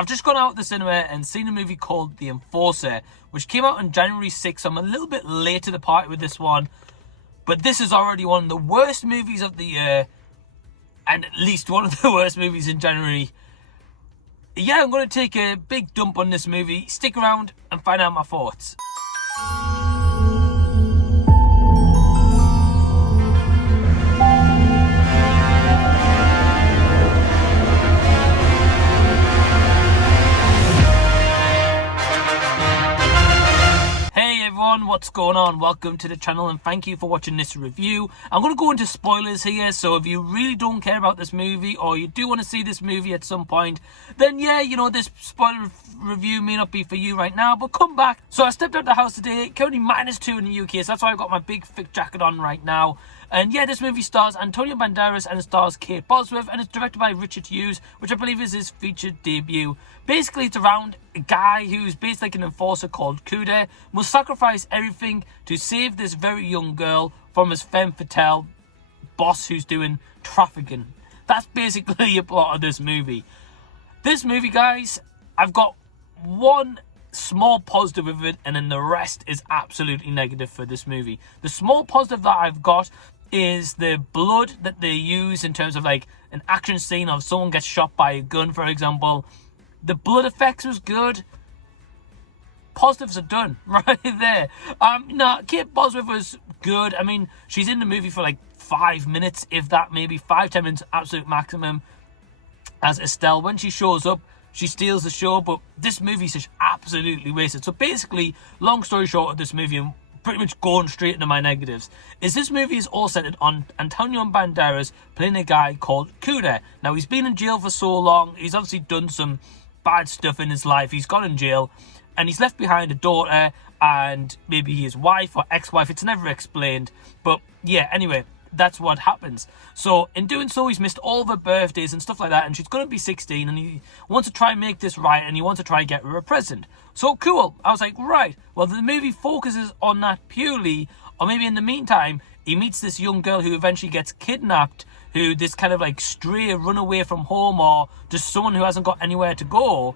I've just gone out of the cinema and seen a movie called The Enforcer, which came out on January 6th. So I'm a little bit late to the party with this one. But this is already one of the worst movies of the year. And at least one of the worst movies in January. Yeah, I'm going to take a big dump on this movie. Stick around and find out my thoughts. What's going on? Welcome to the channel and thank you for watching this review. I'm going to go into spoilers here, so if you really don't care about this movie or you do want to see this movie at some point, then yeah, you know, this spoiler review may not be for you right now, but come back. So I stepped out the house today, currently -2 in the UK, so that's why I've got my big thick jacket on right now. And yeah, this movie stars Antonio Banderas and it stars Kate Bosworth, and it's directed by Richard Hughes, which I believe is his featured debut. Basically, it's around a guy who's based like an enforcer called Cuda, must sacrifice everything to save this very young girl from his femme fatale boss who's doing trafficking. That's basically the plot of this movie. This movie, guys, I've got one small positive with it, and then the rest is absolutely negative for this movie. The small positive that I've got is the blood that they use in terms of like an action scene of someone gets shot by a gun, for example. The blood effects was good. Positives are done right there. No, Kate Bosworth was good. I mean, she's in the movie for like 5 minutes, if that, maybe 5-10 minutes, absolute maximum, as Estelle. When she shows up, she steals the show, but this movie's just absolutely wasted. So basically, long story short of this movie, and pretty much going straight into my negatives, is this movie is all centered on Antonio Banderas playing a guy called Cuda. Now, he's been in jail for so long. He's obviously done some bad stuff in his life. He's gone in jail, and he's left behind a daughter and maybe his wife or ex-wife. It's never explained. But yeah, anyway, that's what happens. So in doing so, he's missed all of her birthdays and stuff like that, and she's going to be 16, and he wants to try and make this right, and he wants to try and get her a present. So cool. I was like, right, well, the movie focuses on that purely, or maybe in the meantime, he meets this young girl who eventually gets kidnapped, who this kind of like stray runaway from home, or just someone who hasn't got anywhere to go.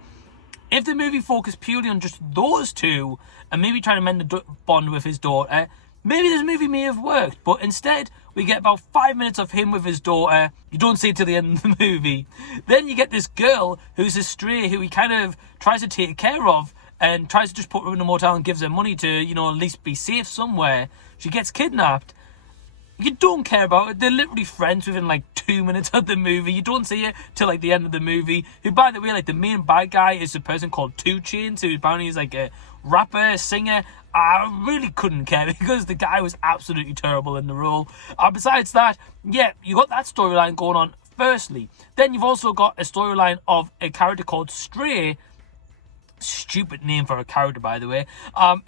If the movie focused purely on just those two, and maybe trying to mend the bond with his daughter, maybe this movie may have worked. But instead, we get about 5 minutes of him with his daughter. You don't see it till the end of the movie. Then you get this girl who's a stray, who he kind of tries to take care of and tries to just put her in a motel and gives her money to, you know, at least be safe somewhere. She gets kidnapped. You don't care about it. They're literally friends within like 2 minutes of the movie. You don't see it till like the end of the movie. Who, by the way, like the main bad guy is a person called Chainz, who apparently is like a rapper, a singer. I really couldn't care because the guy was absolutely terrible in the role. Besides that, yeah, you got that storyline going on firstly. Then you've also got a storyline of a character called Stray, stupid name for a character, by the way,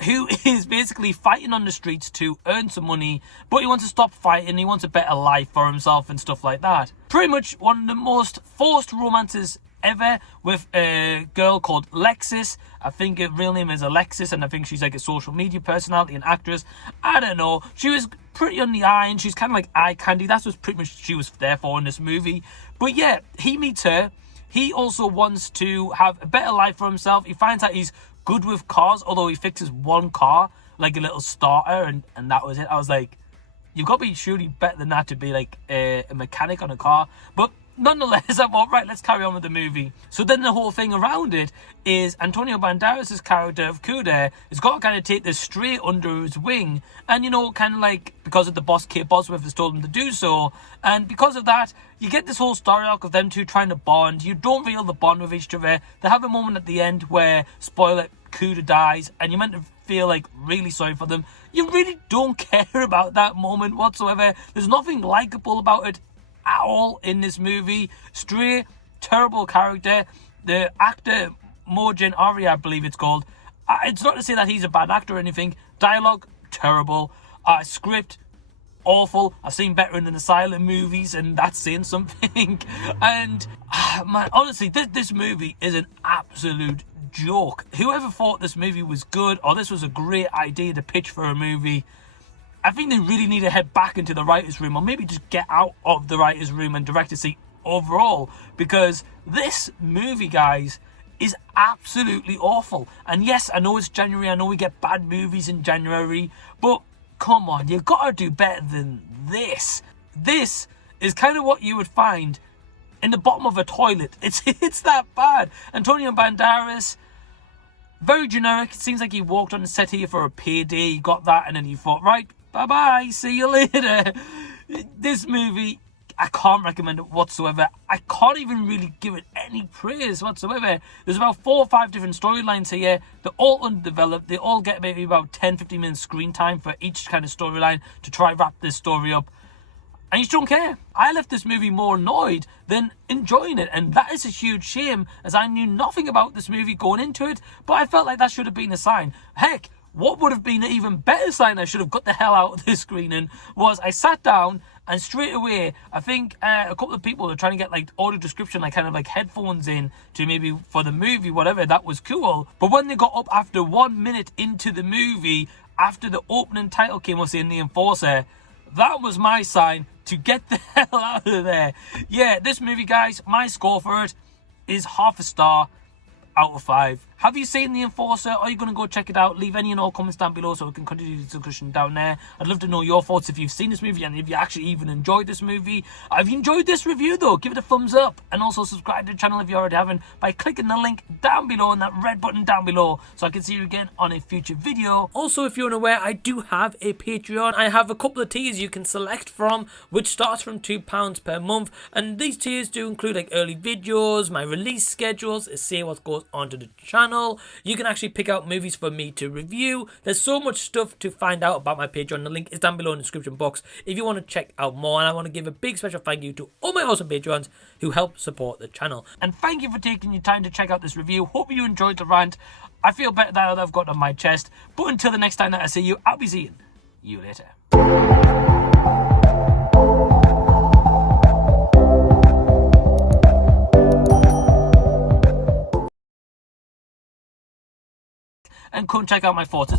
who is basically fighting on the streets to earn some money, but he wants to stop fighting. He wants a better life for himself and stuff like that. Pretty much one of the most forced romances ever, with a girl called Lexus. I think her real name is Alexis, and I think she's like a social media personality and actress. I don't know. She was pretty on the eye, and she's kind of like eye candy. That's what pretty much she was there for in this movie. But yeah, he meets her. He also wants to have a better life for himself. He finds out he's good with cars, although he fixes one car, like a little starter, and that was it. I was like, you've got to be surely better than that to be like a mechanic on a car. But nonetheless, I thought, right, let's carry on with the movie. So then the whole thing around it is Antonio Banderas' character of Cuda has got to kind of take this stray under his wing, and, you know, kind of like, because of the boss, Kate Bosworth has told him to do so, and because of that, you get this whole story arc of them two trying to bond. You don't feel the bond with each other. They have a moment at the end where, spoiler, Cuda dies, and you're meant to feel like really sorry for them. You really don't care about that moment whatsoever. There's nothing likable about it at all in this movie. Stray, terrible character. The actor, Mojean, Aria, I believe it's called. It's not to say that he's a bad actor or anything. Dialogue, terrible. Script, awful. I've seen better in the Asylum movies, and that's saying something. And man, honestly, this movie is an absolute joke. Whoever thought this movie was good, or this was a great idea to pitch for a movie, I think they really need to head back into the writer's room, or maybe just get out of the writer's room and director's seat overall, because this movie, guys, is absolutely awful. And yes, I know it's January, I know we get bad movies in January, but come on, you've got to do better than this. This is kind of what you would find in the bottom of a toilet. It's that bad. Antonio Banderas, very generic. It seems like he walked on the set here for a payday. He got that and then he thought, right, bye-bye, see you later. This movie, I can't recommend it whatsoever. I can't even really give it any praise whatsoever. There's about 4 or 5 different storylines here. They're all underdeveloped. They all get maybe about 10-15 minutes screen time for each kind of storyline to try wrap this story up. And you just don't care. I left this movie more annoyed than enjoying it. And that is a huge shame, as I knew nothing about this movie going into it. But I felt like that should have been a sign. Heck, what would have been an even better sign I should have got the hell out of this screening was I sat down and straight away, I think a couple of people were trying to get like audio description, like kind of like headphones in to maybe for the movie, whatever, that was cool. But when they got up after 1 minute into the movie, after the opening title came on saying The Enforcer, that was my sign to get the hell out of there. Yeah, this movie, guys, my score for it is half a star out of 5. Have you seen The Enforcer? Are you going to go check it out? Leave any and all comments down below so we can continue the discussion down there. I'd love to know your thoughts if you've seen this movie and if you actually even enjoyed this movie. If you enjoyed this review though, give it a thumbs up and also subscribe to the channel if you already haven't by clicking the link down below and that red button down below so I can see you again on a future video. Also, if you're unaware, I do have a Patreon. I have a couple of tiers you can select from, which starts from £2 per month, and these tiers do include like early videos, my release schedules, say what goes onto the channel. You can actually pick out movies for me to review. There's so much stuff to find out about my Patreon. The link is down below in the description box if you want to check out more. And I want to give a big special thank you to all my awesome Patreons who help support the channel. And thank you for taking your time to check out this review. Hope you enjoyed the rant. I feel better now that I've got it on my chest. But until the next time that I see you, I'll be seeing you later. And come check out my thoughts.